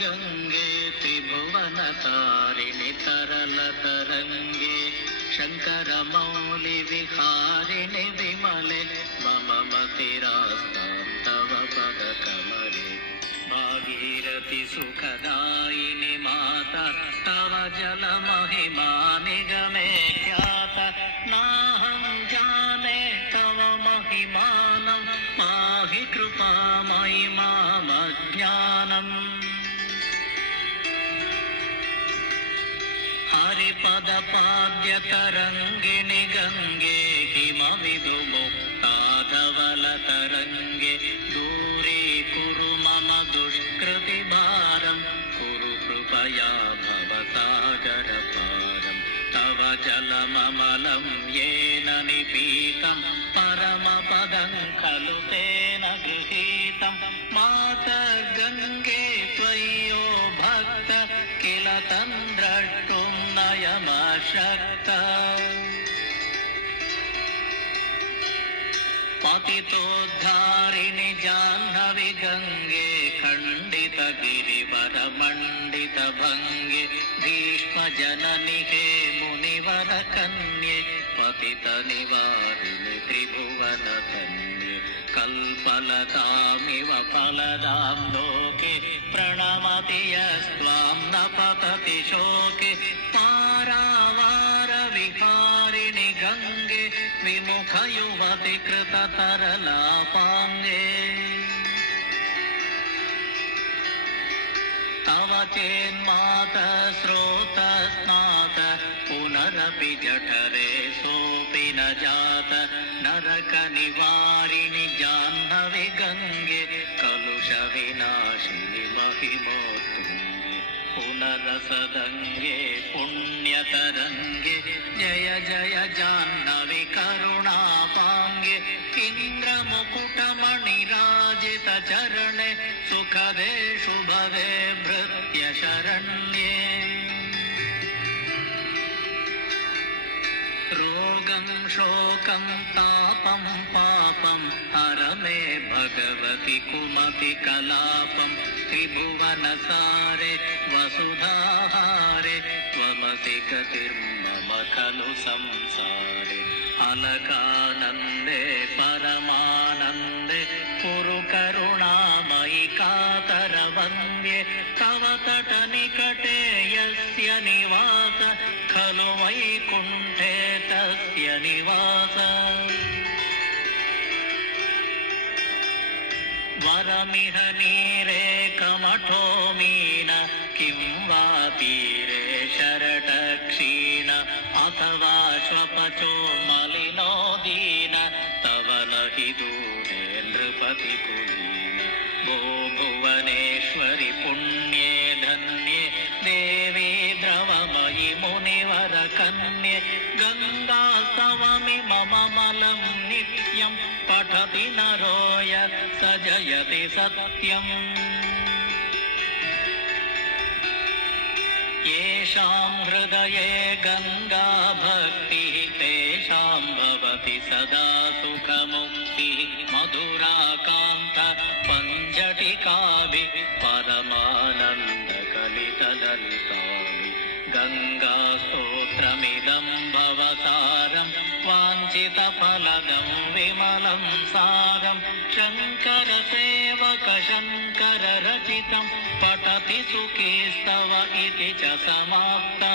गंगे त्रिभुवनतारिणि तरलतरंगे शंकरमौलि विहारिणि विमले मम मतिरास्तां तव पदकमले भागीरथि सुखदायिनि माता तव जलमहिमा निगमे ख्याता नाहं जाने तव महिमानं पाहि कृपामयि मामज्ञानम् हरिपदपाद्यतरङ्गिणि गङ्गे हिमविदुमुक्ताधवलतरङ्गे दूरीकुरु मम दुष्कृतिभारं कुरु कृपया भवसागरपारं तव जलममलं येन निपीतं परमपदं खलु तेन गृहीतं माता गङ्गे त्वय्यो भक्त किल तं द्रष्टुं नयमशक्ता पतितोद्धारिणि जाह्नवी गङ्गे खण्डितगिरिवरमण्डितभङ्गे भीष्मजननि हे मुनिवरकन्ये पतितनिवारिणि त्रिभुवनधन्ये कल्पलतामिव फलदां लोके प्रणमति यस्त्वां न पतति शोके पारावारविहारिणि गङ्गे विमुखयुवति कृततरलापाङ्गे तव चेन्मातः स्रोतस्नातः पुनरपि जठरे सोऽपि न जातः नरकनिवारिणि जाह्नवी गङ्गे कलुषविनाशिनि महिमोत्तुङ्गे पुनरसदङ्गे पुण्यतरङ्गे जय जय जाह्नवी करुणापाङ्गे इन्द्रमुकुटमणिराजितचरणे सुखदे शुभदे भृत्यशरण्ये रोगं शोकं तापं पापं हर मे भगवति कुमति कलापं त्रिभुवनसारे वसुधाहारे त्वमसि गतिर्मम खलु संसारे अलकानन्दे परमानन्दे कुरु करुणामयि कातरवन्द्ये तव तटनिकटे यस्य निवास खलु वैकुण्ठे तस्य निवास वरमिह नीरे कमठो मीन किं वा तीरे शरटक्षीण अथवा श्वपचो मलिनो दीन तव न हि दूरे नृपतिपुलीन भो भुवनेश्वरि पुण्ये धन्ये देवी द्रवमयि मुनिवरकन्ये गङ्गास्तवमि मम मलं नित्यं पठति नरो यत् स जयति सत्यम् येषां हृदये गङ्गा भक्तिः तेषां भवति सदा सुखमुक्तिः मधुराकान्त पञ्जटिकाभिः परमानन्दकलितललिताभिः गङ्गास्तोत्रमिदं भवसारं वाञ्छितफलदं विमलं सारं शङ्करसेवक शङ्कररचितं पठति सुखीस्तव इति च समाप्तम्।